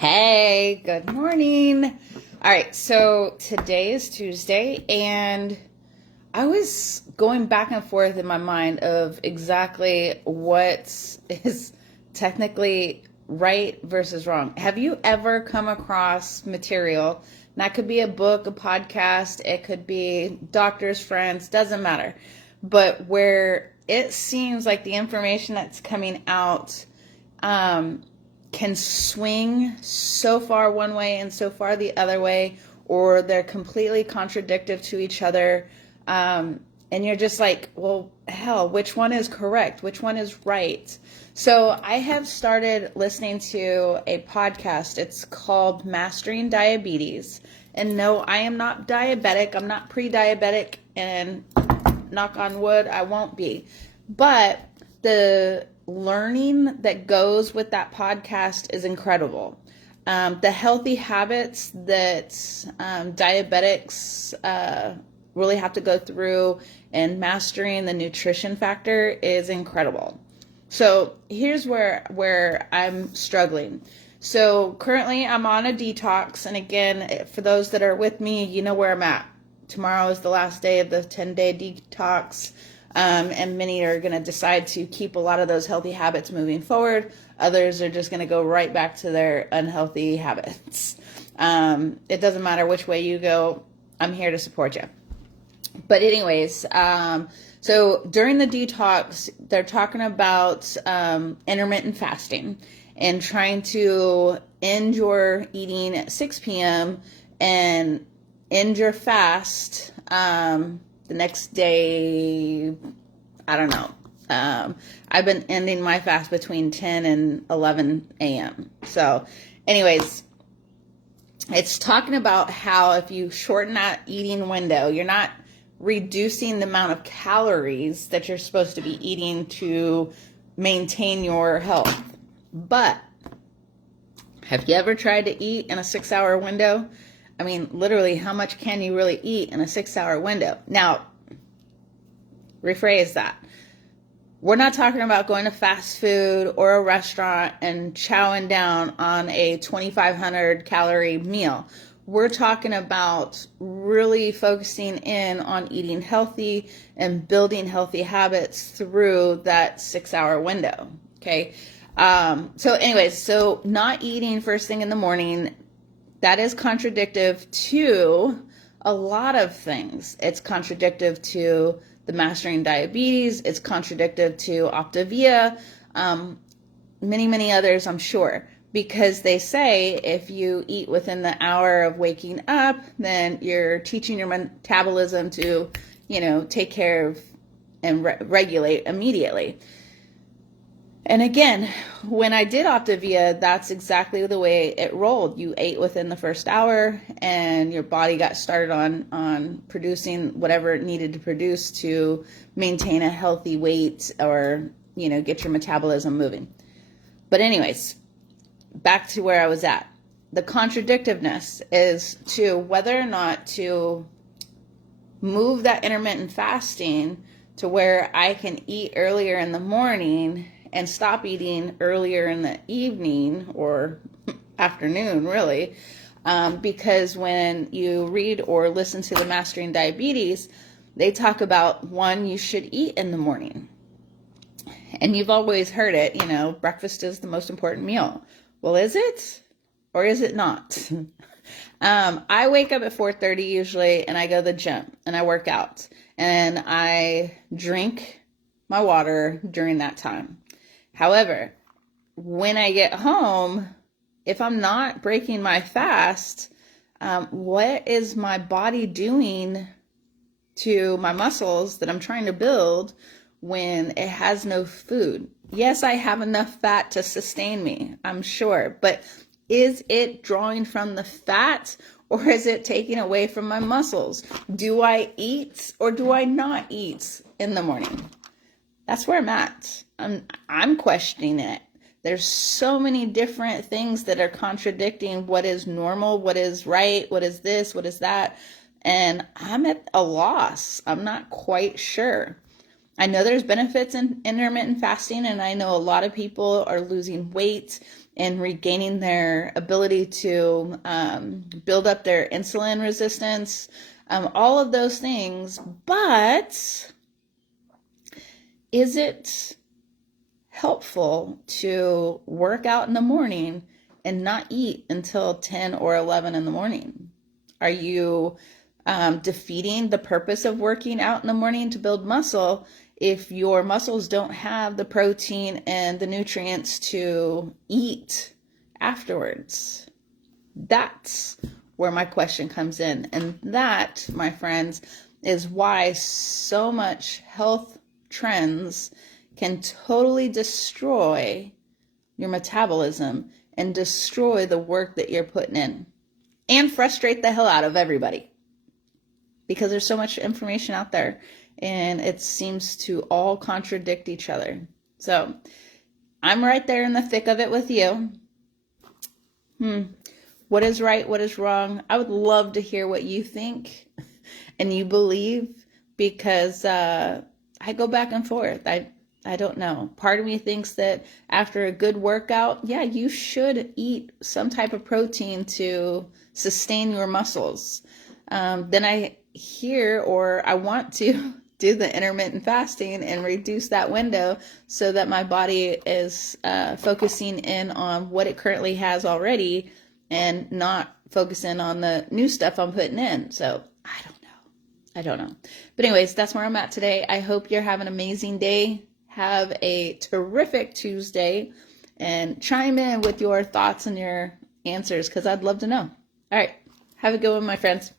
Hey, good morning. All right, so today is Tuesday, and I was going back and forth in my mind of exactly what is technically right versus wrong. Have you ever come across material? And that could be a book, a podcast, it could be doctors, friends, doesn't matter. But where it seems like the information that's coming out can swing so far one way and so far the other way, or they're completely contradictory to each other. And you're just like, well, hell, which one is correct? Which one is right? So I have started listening to a podcast. It's called Mastering Diabetes. And no, I am not diabetic. I'm not pre-diabetic, and knock on wood, I won't be. But the learning that goes with that podcast is incredible. The healthy habits that diabetics really have to go through and mastering the nutrition factor is incredible. So here's where I'm struggling. So currently I'm on a detox. And again, for those that are with me, you know where I'm at. Tomorrow is the last day of the 10-day detox. And many are going to decide to keep a lot of those healthy habits moving forward. Others are just going to go right back to their unhealthy habits. It doesn't matter which way you go. I'm here to support you. But anyways, so during the detox, they're talking about intermittent fasting and trying to end your eating at 6 p.m. and end your fast the next day. I don't know. I've been ending my fast between 10 and 11 a.m. So anyways, it's talking about how if you shorten that eating window, you're not reducing the amount of calories that you're supposed to be eating to maintain your health. But have you ever tried to eat in a 6-hour window? I mean, literally, how much can you really eat in a 6-hour window? Now, rephrase that. We're not talking about going to fast food or a restaurant and chowing down on a 2,500 calorie meal. We're talking about really focusing in on eating healthy and building healthy habits through that 6-hour window. Okay. So anyways, so not eating first thing in the morning, that is contradictive to a lot of things. It's contradictive to the Mastering Diabetes. It's contradictive to Optavia, many others, I'm sure, because they say if you eat within the hour of waking up, then you're teaching your metabolism to, take care of and regulate immediately. And again, when I did Optavia, that's exactly the way it rolled. You ate within the first hour and your body got started on producing whatever it needed to produce to maintain a healthy weight or, get your metabolism moving. But anyways, back to where I was at. The contradictiveness is to whether or not to move that intermittent fasting to where I can eat earlier in the morning and stop eating earlier in the evening or afternoon, really. Because when you read or listen to the Mastering Diabetes, they talk about, one, you should eat in the morning. And you've always heard it, breakfast is the most important meal. Well, is it? Or is it not? I wake up at 4:30 usually, and I go to the gym, and I work out. And I drink my water during that time. However, when I get home, if I'm not breaking my fast, what is my body doing to my muscles that I'm trying to build when it has no food? Yes, I have enough fat to sustain me, I'm sure, but is it drawing from the fat or is it taking away from my muscles? Do I eat or do I not eat in the morning? That's where I'm at. I'm questioning it. There's so many different things that are contradicting what is normal, what is right, what is this, what is that. And I'm at a loss. I'm not quite sure. I know there's benefits in intermittent fasting, and I know a lot of people are losing weight and regaining their ability to build up their insulin resistance, all of those things. But is it helpful to work out in the morning and not eat until 10 or 11 in the morning? Are you defeating the purpose of working out in the morning to build muscle if your muscles don't have the protein and the nutrients to eat afterwards? That's where my question comes in. And that, my friends, is why so much health trends can totally destroy your metabolism and destroy the work that you're putting in and frustrate the hell out of everybody, because there's so much information out there and it seems to all contradict each other. So I'm right there in the thick of it with you. What is right? What is wrong? I would love to hear what you think and you believe, because I go back and forth. I don't know. Part of me thinks that after a good workout, yeah, you should eat some type of protein to sustain your muscles. Then I hear, or I want to do the intermittent fasting and reduce that window so that my body is focusing in on what it currently has already and not focusing on the new stuff I'm putting in. So I don't know. But anyways, that's where I'm at today. I hope you're having an amazing day. Have a terrific Tuesday, and chime in with your thoughts and your answers, because I'd love to know. All right. Have a good one, my friends.